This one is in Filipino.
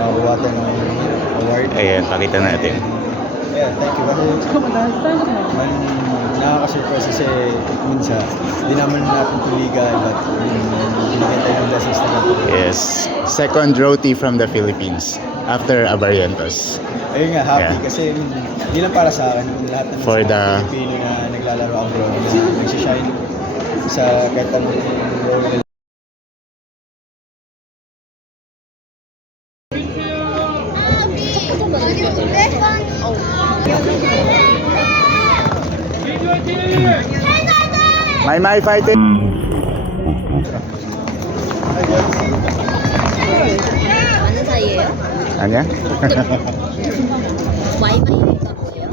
nakakuha tayo ng award. Ayan, pakita natin. Yeah, thank you. Kasi nakaka-surprise kasi minsan, hindi naman natin tuligan but binigyan tayo ng blessings na ganito. Yes, second roti from the Philippines after Abarientos. Ayun nga, happy Yeah. kasi hindi lang para sa akin, lahat ng For mga the- Pilipino na naglalaro abroad, na nagsishine sa kahit anong role nila. My fighting. 아는 사이예요? 아니야? 와이파이 있다고요?